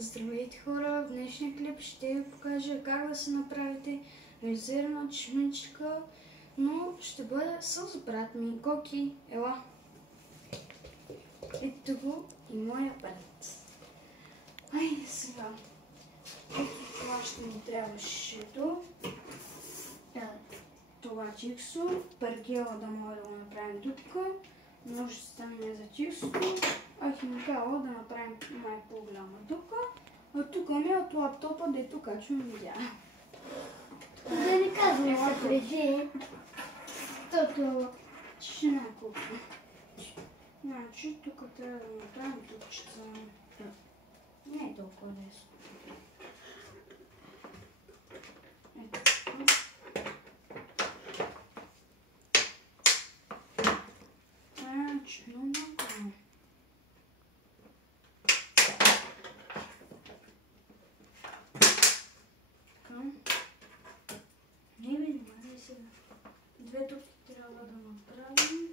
Здравейте хора! В днешния клип ще ви покажа как да си направите газирана чешмичка, но ще бъде с брат ми. Коки, ела! Ето го и моя брат. Айде сега. Ето това ще ни трябва шишето. Това чиксо, пергела да може да го направим дупка, ножицата ми е за чиксото, а химикала да направим май по-голяма дупка. А тук ми от лаптопа, дето качвам видеа. Да не казвам се преди, защото ще няколко. Значи тук трябва да направим дупчица. Не е толкова лесно. Ето така. Значи, много много. Не видим, дай сега. Две дупки трябва да направим.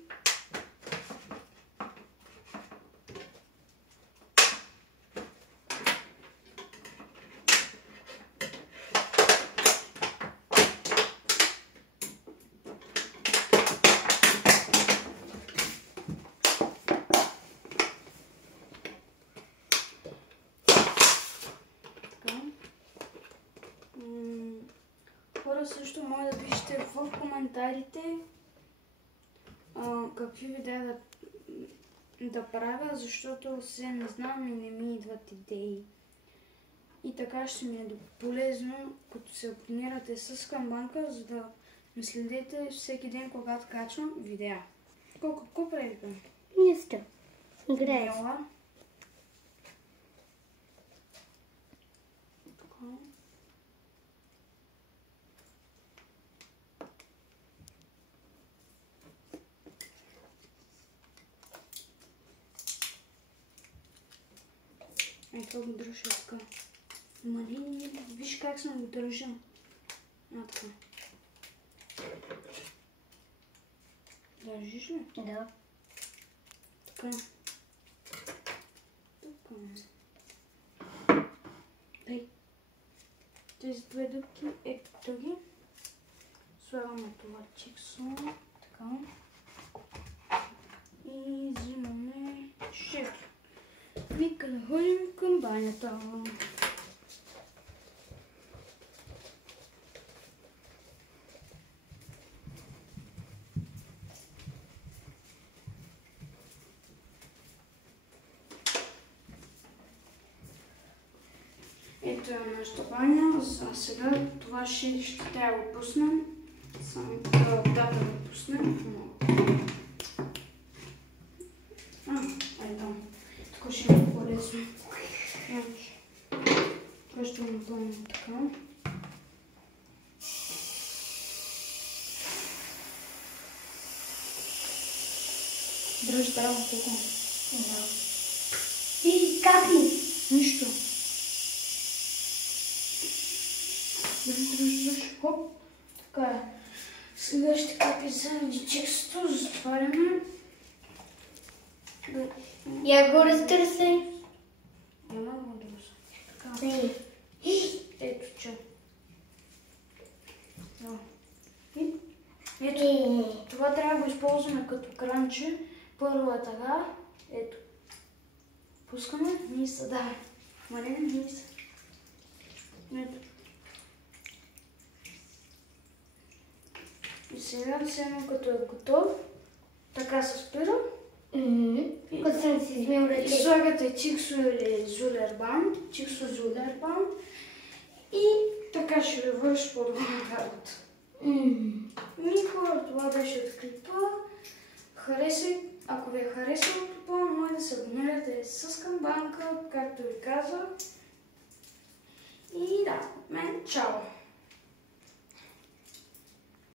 Хора, също може да пишете в коментарите какви видеа да правя, защото се не знам и не ми идват идеи. И така ще ми е полезно, като се абонирате с камбанка, за да ме следите всеки ден, когато качвам видеа. Какво правите? нищо. Грея. Ето го държа така. Не, виж как съм го държа. Така. Държиш ли? Да. Така. Така. Дай. Тези две дъбки, ето ги. Слагаме това чиксо. Така. И взимаме шеф. Нека да ходим към банята. Ето е нашата баня. А сега това ще трябва да го пуснем. Само така водата да пуснем. Ето. Така ще е по-лесно. Това ще го напълним така. Дръж здраво колко. Да. И капи. Нищо. Дръж. Хоп. Така е. Сега ще капи заради чиксото. Затваряме. Я го разтърсай. Няма го да го така. Ето че. Ето. Това трябва да го използваме като кранче. Първо е така. Ето. Пускаме. Ниса, да. Мале, ниса. Ето. И сега, само като е готов, така се спира. Като съм си измил ръце. И слагате чиксо или зулербан, чиксо-зулербан и така ще ви върши по-добра работа. И хора, това беше от клипа. Ако ви е харесал клипа, може да се абонирате с камбанка, както ви казах. И да, мен чао!